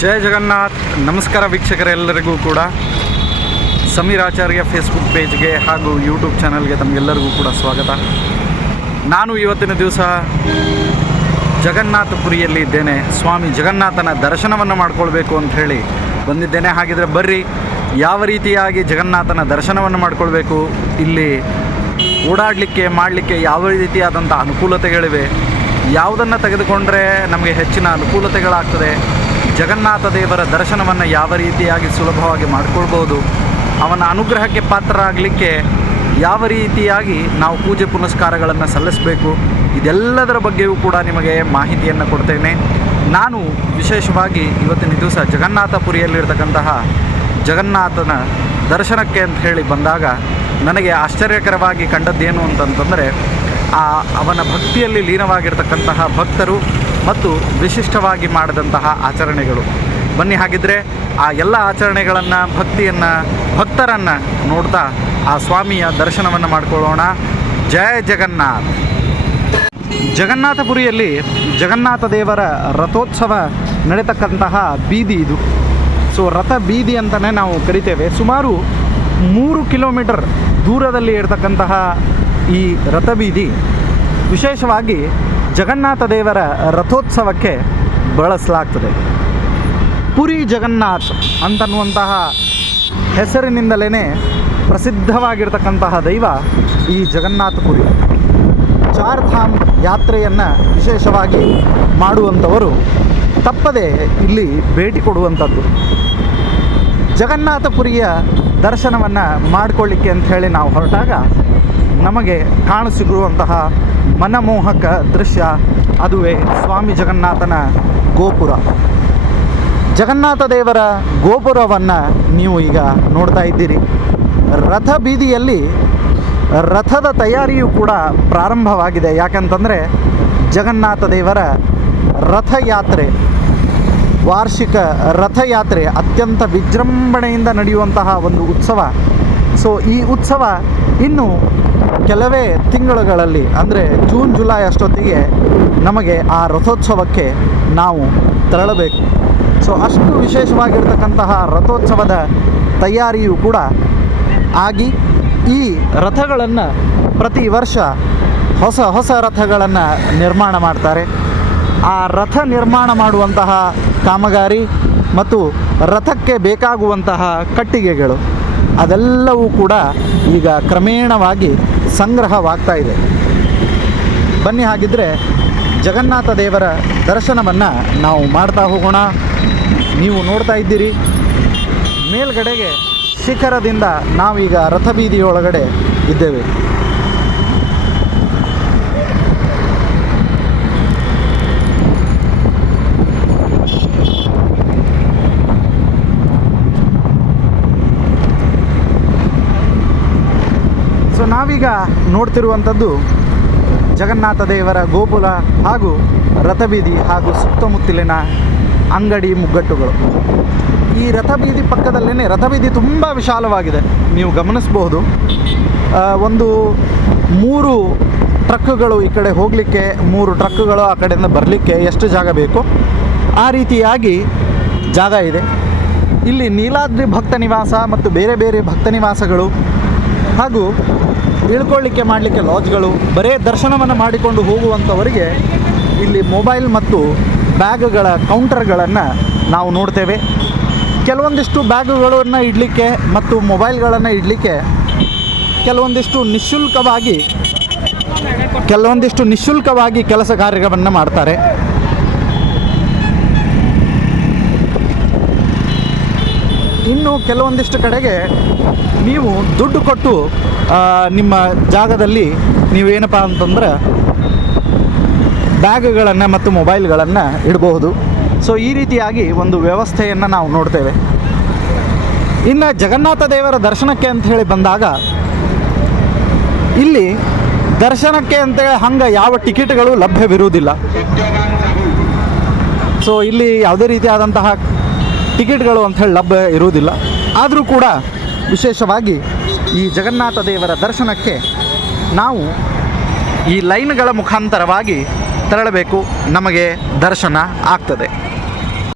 ಜಯ ಜಗನ್ನಾಥ್. ನಮಸ್ಕಾರ ವೀಕ್ಷಕರೆಲ್ಲರಿಗೂ ಕೂಡ. ಸಮೀರ್ ಆಚಾರ್ಯ ಫೇಸ್ಬುಕ್ ಪೇಜ್ಗೆ ಹಾಗೂ ಯೂಟ್ಯೂಬ್ ಚಾನಲ್ಗೆ ತಮಗೆಲ್ಲರಿಗೂ ಕೂಡ ಸ್ವಾಗತ. ನಾನು ಇವತ್ತಿನ ದಿವಸ ಜಗನ್ನಾಥಪುರಿಯಲ್ಲಿ ಇದ್ದೇನೆ. ಸ್ವಾಮಿ ಜಗನ್ನಾಥನ ದರ್ಶನವನ್ನು ಮಾಡಿಕೊಳ್ಬೇಕು ಅಂತ ಹೇಳಿ ಬಂದಿದ್ದೇನೆ. ಹಾಗಿದ್ರೆ ಬರ್ರಿ, ಯಾವ ರೀತಿಯಾಗಿ ಜಗನ್ನಾಥನ ದರ್ಶನವನ್ನು ಮಾಡಿಕೊಳ್ಬೇಕು? ಇಲ್ಲಿ ಓಡಾಡಲಿಕ್ಕೆ, ಮಾಡಲಿಕ್ಕೆ ಯಾವ ರೀತಿಯಾದಂಥ ಅನುಕೂಲತೆಗಳಿವೆ? ಯಾವುದನ್ನು ತೆಗೆದುಕೊಂಡ್ರೆ ನಮಗೆ ಹೆಚ್ಚಿನ ಅನುಕೂಲತೆಗಳಾಗ್ತದೆ? ಜಗನ್ನಾಥ ದೇವರ ದರ್ಶನವನ್ನು ಯಾವ ರೀತಿಯಾಗಿ ಸುಲಭವಾಗಿ ಮಾಡಿಕೊಳ್ಬೋದು, ಅವನ ಅನುಗ್ರಹಕ್ಕೆ ಪಾತ್ರರಾಗಲಿಕ್ಕೆ ಯಾವ ರೀತಿಯಾಗಿ ನಾವು ಪೂಜೆ ಪುನಸ್ಕಾರಗಳನ್ನು ಸಲ್ಲಿಸಬೇಕು, ಇದೆಲ್ಲದರ ಬಗ್ಗೆಯೂ ಕೂಡ ನಿಮಗೆ ಮಾಹಿತಿಯನ್ನು ಕೊಡ್ತೇನೆ. ನಾನು ವಿಶೇಷವಾಗಿ ಇವತ್ತಿನ ದಿವಸ ಜಗನ್ನಾಥಪುರಿಯಲ್ಲಿರ್ತಕ್ಕಂತಹ ಜಗನ್ನಾಥನ ದರ್ಶನಕ್ಕೆ ಅಂತ ಹೇಳಿ ಬಂದಾಗ ನನಗೆ ಆಶ್ಚರ್ಯಕರವಾಗಿ ಕಂಡದ್ದೇನು ಅಂತಂತಂದರೆ, ಆ ಅವನ ಭಕ್ತಿಯಲ್ಲಿ ಲೀನವಾಗಿರ್ತಕ್ಕಂತಹ ಭಕ್ತರು ಮತ್ತು ವಿಶಿಷ್ಟವಾಗಿ ಮಾಡಿದಂತಹ ಆಚರಣೆಗಳು. ಬನ್ನಿ ಹಾಗಿದ್ರೆ ಆ ಎಲ್ಲ ಆಚರಣೆಗಳನ್ನು, ಭಕ್ತಿಯನ್ನು, ಭಕ್ತರನ್ನು ನೋಡ್ತಾ ಆ ಸ್ವಾಮಿಯ ದರ್ಶನವನ್ನು ಮಾಡಿಕೊಳ್ಳೋಣ. ಜಯ ಜಗನ್ನಾಥ್. ಜಗನ್ನಾಥಪುರಿಯಲ್ಲಿ ಜಗನ್ನಾಥ ದೇವರ ರಥೋತ್ಸವ ನಡೆತಕ್ಕಂತಹ ಬೀದಿ ಇದು. ಸೊ ರಥ ಬೀದಿ ಅಂತಲೇ ನಾವು ಕರಿತೇವೆ. ಸುಮಾರು ಮೂರು ಕಿಲೋಮೀಟರ್ ದೂರದಲ್ಲಿ ಇರತಕ್ಕಂತಹ ಈ ರಥಬೀದಿ ವಿಶೇಷವಾಗಿ ಜಗನ್ನಾಥ ದೇವರ ರಥೋತ್ಸವಕ್ಕೆ ಬಳಸಲಾಗ್ತದೆ. ಪುರಿ ಜಗನ್ನಾಥ್ ಅಂತನ್ನುವಂತಹ ಹೆಸರಿನಿಂದಲೇ ಪ್ರಸಿದ್ಧವಾಗಿರ್ತಕ್ಕಂತಹ ದೈವ ಈ ಜಗನ್ನಾಥಪುರಿ ಚಾರ್ ಧಾಮ್ ಯಾತ್ರೆಯನ್ನು ವಿಶೇಷವಾಗಿ ಮಾಡುವಂಥವರು ತಪ್ಪದೆ ಇಲ್ಲಿ ಭೇಟಿ ಕೊಡುವಂಥದ್ದು. ಜಗನ್ನಾಥಪುರಿಯ ದರ್ಶನವನ್ನು ಮಾಡಿಕೊಳ್ಳಿಕ್ಕೆ ಅಂತ ಹೇಳಿ ನಾವು ಹೊರಟಾಗ ನಮಗೆ ಕಾಣಸಿಗುವಂತಹ ಮನಮೋಹಕ ದೃಶ್ಯ ಅದುವೇ ಸ್ವಾಮಿ ಜಗನ್ನಾಥನ ಗೋಪುರ. ಜಗನ್ನಾಥ ದೇವರ ಗೋಪುರವನ್ನು ನೀವು ಈಗ ನೋಡ್ತಾ ಇದ್ದೀರಿ. ರಥ ಬೀದಿಯಲ್ಲಿ ರಥದ ತಯಾರಿಯೂ ಕೂಡ ಪ್ರಾರಂಭವಾಗಿದೆ. ಯಾಕಂತಂದರೆ ಜಗನ್ನಾಥ ದೇವರ ರಥಯಾತ್ರೆ, ವಾರ್ಷಿಕ ರಥಯಾತ್ರೆ ಅತ್ಯಂತ ವಿಜೃಂಭಣೆಯಿಂದ ನಡೆಯುವಂತಹ ಒಂದು ಉತ್ಸವ. ಸೊ ಈ ಉತ್ಸವ ಇನ್ನು ಕೆಲವೇ ತಿಂಗಳುಗಳಲ್ಲಿ, ಅಂದರೆ ಜೂನ್, ಜುಲೈ ಅಷ್ಟೊತ್ತಿಗೆ ನಮಗೆ ಆ ರಥೋತ್ಸವಕ್ಕೆ ನಾವು ತೆರಳಬೇಕು. ಸೊ ಅಷ್ಟು ವಿಶೇಷವಾಗಿರ್ತಕ್ಕಂತಹ ರಥೋತ್ಸವದ ತಯಾರಿಯೂ ಕೂಡ ಆಗಿ, ಈ ರಥಗಳನ್ನು ಪ್ರತಿ ವರ್ಷ ಹೊಸ ಹೊಸ ರಥಗಳನ್ನು ನಿರ್ಮಾಣ ಮಾಡ್ತಾರೆ. ಆ ರಥ ನಿರ್ಮಾಣ ಮಾಡುವಂತಹ ಕಾಮಗಾರಿ ಮತ್ತು ರಥಕ್ಕೆ ಬೇಕಾಗುವಂತಹ ಕಟ್ಟಿಗೆಗಳು, ಅದೆಲ್ಲವೂ ಕೂಡ ಈಗ ಕ್ರಮೇಣವಾಗಿ ಸಂಗ್ರಹವಾಗ್ತಾ ಇದೆ. ಬನ್ನಿ ಹಾಗಿದ್ದರೆ ಜಗನ್ನಾಥ ದೇವರ ದರ್ಶನವನ್ನು ನಾವು ಮಾಡ್ತಾ ಹೋಗೋಣ. ನೀವು ನೋಡ್ತಾ ಇದ್ದೀರಿ. ಮೇಲ್ಗಡೆಗೆ ಶಿಖರದಿಂದ ನಾವೀಗ ರಥಬೀದಿಯೊಳಗಡೆ ಇದ್ದೇವೆ ಸೊ ನಾವೀಗ ನೋಡ್ತಿರುವಂಥದ್ದು ಜಗನ್ನಾಥ ದೇವರ ಗೋಪುಲ ಹಾಗೂ ರಥಬೀದಿ ಹಾಗೂ ಸುತ್ತಮುತ್ತಲಿನ ಅಂಗಡಿ ಮುಗ್ಗಟ್ಟುಗಳು. ಈ ರಥಬೀದಿ ಪಕ್ಕದಲ್ಲೇ ರಥಬೀದಿ ತುಂಬ ವಿಶಾಲವಾಗಿದೆ. ನೀವು ಗಮನಿಸಬಹುದು. ಒಂದು ಮೂರು ಟ್ರಕ್ಗಳು ಈ ಕಡೆ ಹೋಗಲಿಕ್ಕೆ, ಮೂರು ಟ್ರಕ್ಗಳು ಆ ಕಡೆಯಿಂದ ಬರಲಿಕ್ಕೆ ಎಷ್ಟು ಜಾಗ ಬೇಕು? ಆ ರೀತಿಯಾಗಿ ಜಾಗ ಇದೆ. ಇಲ್ಲಿ ನೀಲಾದ್ರಿ ಭಕ್ತ ನಿವಾಸ ಮತ್ತು ಬೇರೆ ಬೇರೆ ಭಕ್ತ ನಿವಾಸಗಳು ಹಾಗೂ ಇಳ್ಕೊಳ್ಳಿಕ್ಕೆ ಮಾಡಲಿಕ್ಕೆ ಲಾಜ್ಗಳು, ಬರೇ ದರ್ಶನವನ್ನು ಮಾಡಿಕೊಂಡು ಹೋಗುವಂಥವರಿಗೆ ಇಲ್ಲಿ ಮೊಬೈಲ್ ಮತ್ತು ಬ್ಯಾಗ್ಗಳ ಕೌಂಟರ್ಗಳನ್ನು ನಾವು ನೋಡ್ತೇವೆ. ಕೆಲವೊಂದಿಷ್ಟು ಬ್ಯಾಗುಗಳನ್ನು ಇಡಲಿಕ್ಕೆ ಮತ್ತು ಮೊಬೈಲ್ಗಳನ್ನು ಇಡಲಿಕ್ಕೆ ಕೆಲವೊಂದಿಷ್ಟು ನಿಶುಲ್ಕವಾಗಿ ಕೆಲವೊಂದಿಷ್ಟು ನಿಶುಲ್ಕವಾಗಿ ಕೆಲಸ ಕಾರ್ಯವನ್ನು ಮಾಡ್ತಾರೆ ಇನ್ನು ಕೆಲವೊಂದಿಷ್ಟು ಕಡೆಗೆ ನೀವು ದುಡ್ಡು ಕೊಟ್ಟು ನಿಮ್ಮ ಜಾಗದಲ್ಲಿ ನೀವೇನಪ್ಪ ಅಂತಂದ್ರೆ ಬ್ಯಾಗ್ಗಳನ್ನು ಮತ್ತು ಮೊಬೈಲ್ಗಳನ್ನು ಇಡಬಹುದು. ಸೊ ಈ ರೀತಿಯಾಗಿ ಒಂದು ವ್ಯವಸ್ಥೆಯನ್ನು ನಾವು ನೋಡ್ತೇವೆ. ಇನ್ನು ಜಗನ್ನಾಥ ದೇವರ ದರ್ಶನಕ್ಕೆ ಅಂತ ಹೇಳಿ ಬಂದಾಗ, ಇಲ್ಲಿ ದರ್ಶನಕ್ಕೆ ಅಂತೇಳಿ ಹಂಗೆ ಯಾವ ಟಿಕೆಟ್ಗಳು ಲಭ್ಯವಿರುವುದಿಲ್ಲ. ಸೊ ಇಲ್ಲಿ ಯಾವುದೇ ರೀತಿಯಾದಂತಹ ಟಿಕೆಟ್ಗಳು ಅಂಥೇಳಿ ಲಭ್ಯ ಇರುವುದಿಲ್ಲ. ಆದರೂ ಕೂಡ ವಿಶೇಷವಾಗಿ ಈ ಜಗನ್ನಾಥ ದೇವರ ದರ್ಶನಕ್ಕೆ ನಾವು ಈ ಲೈನ್ಗಳ ಮುಖಾಂತರವಾಗಿ ತೆರಳಬೇಕು. ನಮಗೆ ದರ್ಶನ ಆಗ್ತದೆ.